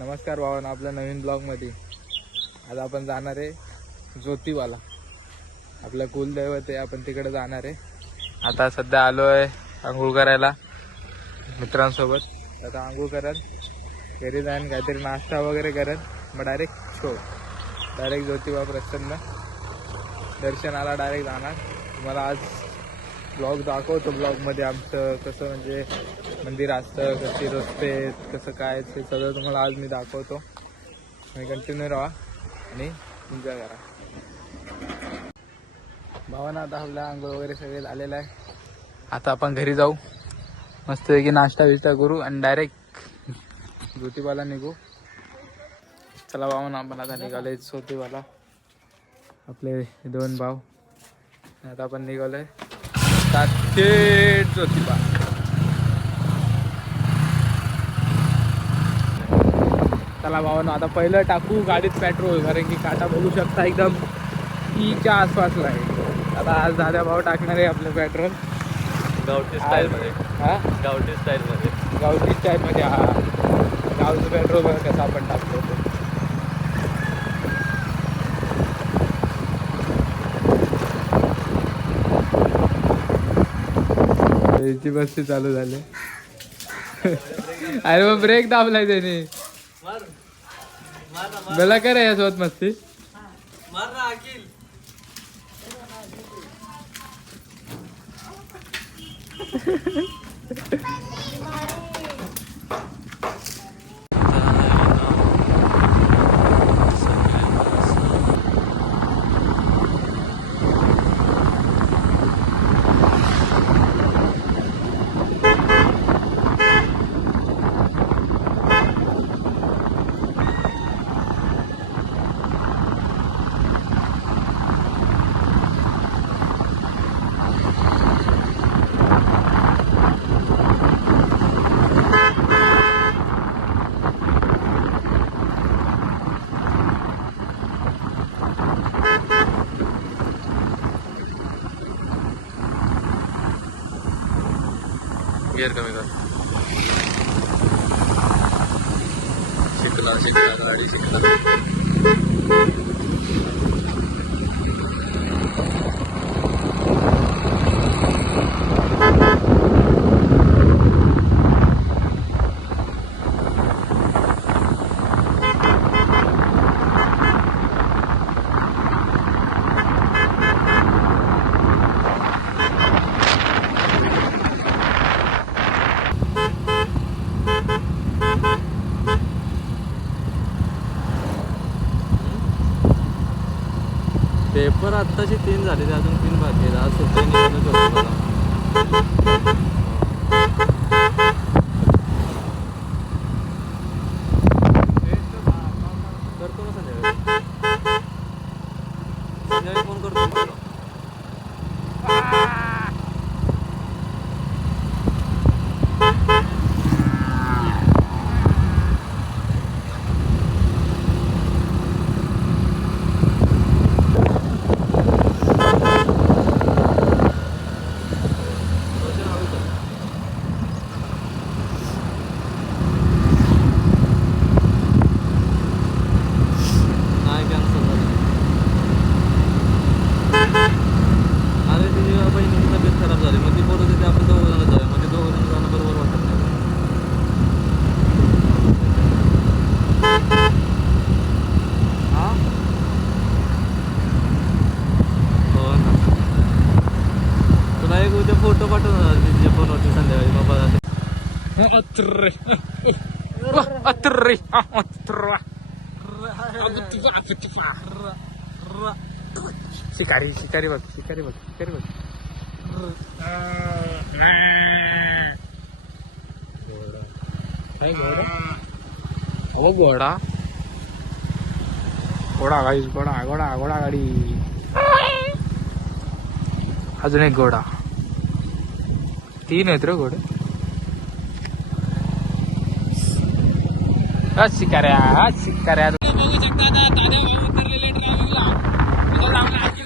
नमस्कार भावांनो, आपल्या नवीन ब्लॉगमध्ये आज आपण जाणार आहे ज्योतिबाला. आपलं कुलदैवत आहे, आपण तिकडे जाणार आहे. आता सध्या आलो आहे आंघोळ करायला मित्रांसोबत. आता आंघोळ करत घरी जाईन, काहीतरी नाश्ता वगैरे करत मग डायरेक्ट ज्योतिबा प्रसन्न दर्शनाला डायरेक्ट जाणार. तुम्हाला आज ब्लॉग दाखवतो. ब्लॉगमध्ये आमचं कसं म्हणजे मंदिर असतं, कसे रस्ते, कसं काय, ते सगळं तुम्हाला आज मी दाखवतो. आणि कंटिन्यू राहा आणि एन्जॉय करा. भावांना आता आपला आंघोळ वगैरे सगळे झालेलं आहे. आता आपण घरी जाऊ, मस्तपैकी नाश्ता बिस्टा करू आणि डायरेक्ट ज्योतिबाला निघू. चला भावांना, आपण आता निघालोय ज्योतिबाला. आपले दोन भाऊ आता आपण निघालोय ज्योतिबा. चला भावांनो, आता पहिलं टाकू गाडीत पेट्रोल, कारण की काटा बघू शकता एकदम च्या आसपासला आहे. आता आज दादा भाऊ टाकणार आहे आपलं पेट्रोल गावठी स्टाईलमध्ये. हा, गावठी स्टाईलमध्ये. गावठी स्टाईलमध्ये. हा, गावचं पेट्रोल बघा कसं आपण टाकतो ते. याची बस्ती चालू झाली. अरे मग ब्रेक दाबलाय त्याने. बेला काय यासोबत मस्ती. गिअर कमी कर. शिकला गाडी शिकला. पेपर आत्ताचे 3 झाले, ते अजून 3 बाकी आहेत. आज सुट्टी निघालं जोतिबाला. करतो ना संध्याकाळी. संध्याकाळी फोन करतो मला. फोटो पाठवणार तिच्या फोनवरती संध्याकाळी बाबा. शिकारी शिकारी बघ, शिकारी बघ, शिकारी बघ. ओ घोडा, घोडा गाईस, घोडा घोडा घोडा गाडी. अजून एक घोडा. 3 आहेत रे घोडे. शिकाऱ्या शिकाऱ्या. बघू शकता आता दादा भाऊ उतरलेले ट्रॅव्हलिंगला. गाडी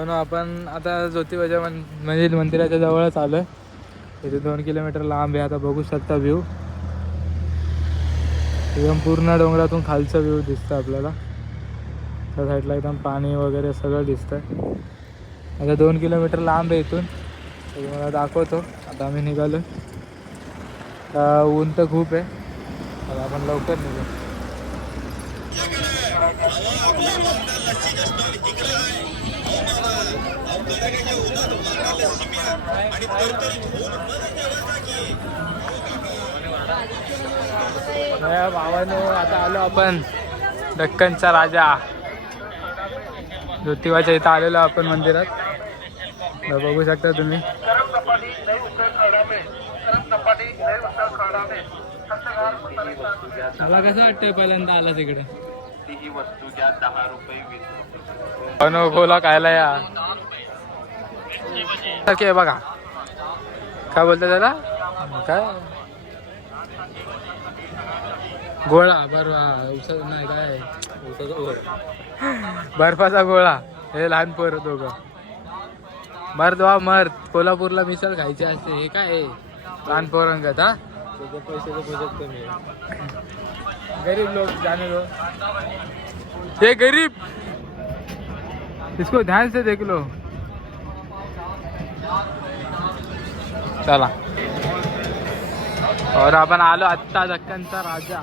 भावनो आपण आता ज्योतिबाच्या म्हणजे मंदिराच्या जवळच आलोय. इथे 2 किलोमीटर लांब आहे. आता बघू शकता व्ह्यू एकदम पूर्ण डोंगरातून खालचा व्ह्यू दिसतं आपल्याला. त्या साईडला एकदम पाणी वगैरे सगळं दिसतंय. आता 2 किलोमीटर लांब आहे इथून. तुम्हाला दाखवतो. आता आम्ही निघालो. ऊन तर खूप आहे. आता आपण लवकर निघू. भावानो आता आलो आपण दक्कनचा राजा ज्योतिबाच्या इथं आलेलो आपण मंदिरात. बघू शकता तुम्ही. मला कसं वाटतंय पहिल्यांदा आला तिकडे. गोला खायला या बघा. काय बोलतात त्याला? काय गोळा बर्फा नाही काय बर्फाचा गोळा. हे लहान पोर दोघं मर्द वा मर्द. कोल्हापूरला मिसळ खायची असते. हे काय आहे लहान पोरंगत. हा गरीब लोग जाने दो. ये गरीब इसको ध्यान से देख लो. चला और आपण आलो आत्ता दक्कनचा राजा.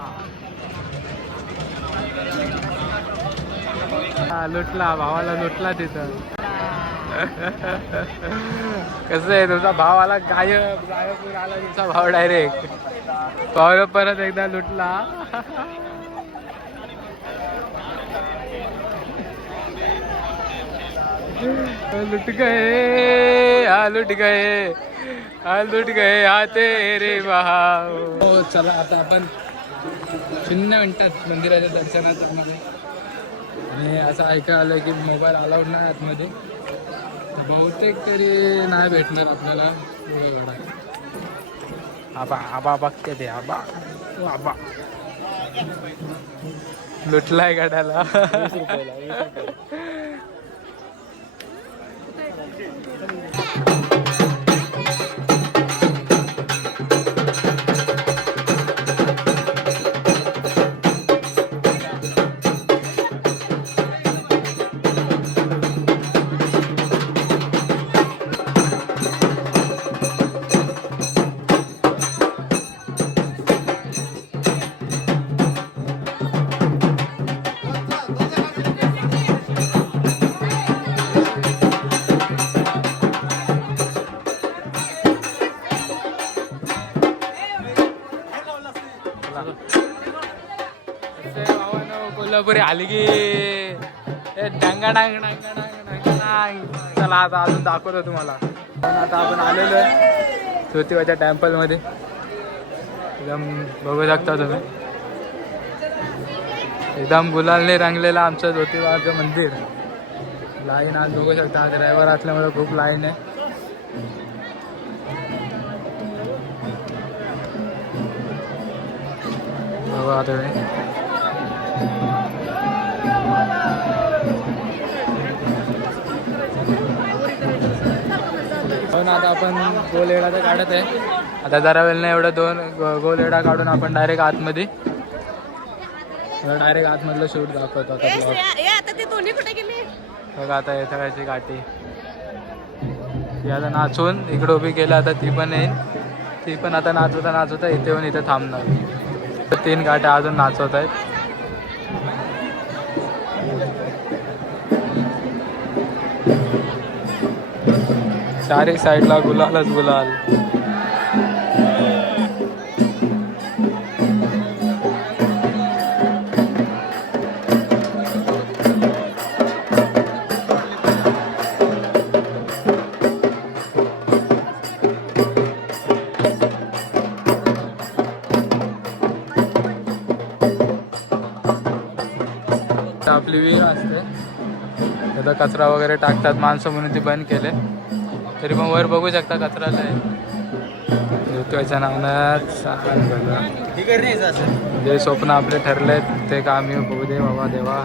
लुटला भावाला लुटला तिथं. कसं आहे तुमचा भाव आला गायब आला तुमचा भाव डायरेक्ट. भावाला परत एकदा लुटला. लुट गए लुट गए लुट गए हा तेरे भाव. हो चला आता आपण 0 मिनिटात मंदिराच्या दर्शनात आतमध्ये. आणि असं ऐकायला आलं की मोबाईल अलाउड नाही आतमध्ये. बहुतेक तरी नाही भेटणार आपल्याला. आबा आबा बघते ते आबा आबा लुटलाय गाड्याला. कोल्हापुरी आली की डांगा डांग डांगा डांग डांग. चला आता अजून दाखवतो तुम्हाला. आता आपण आलेलो आहे ज्योतिबाच्या टेम्पलमध्ये. एकदम बघू शकता तुम्ही. एकदम गुलालने रंगलेलं आमचं ज्योतिबाचं मंदिर. लाईन आज बघू शकता. आज रविवार असल्यामुळे खूप लाईन आहे. बघा तुम्ही. आता आपण गोल एडा तर काढत आहे. आता जरा वेळ नाही एवढं 2 गोल एडा काढून आपण डायरेक्ट आतमध्ये आतमधलं शूट दाखवतो. बघा आता हे सगळ्याची गाठी. ती आता नाचून इकडे उभी केलं. आता ती पण येईल. ती पण आता नाचवता इथे येऊन इथे थांबणार. 3 गाठ्या अजून नाचवत आहेत. चारी साईडला गुलालच गुलाल. आपली विहीर असते. त्याचा कचरा वगैरे टाकतात माणसं म्हणून ती बंद केले. तरी पण वर बघू शकता कचराला आहे. ज्योतिबाच्या नावानं जे स्वप्न आपले ठरलेत ते काम येऊ बघू दे बाबा देवा.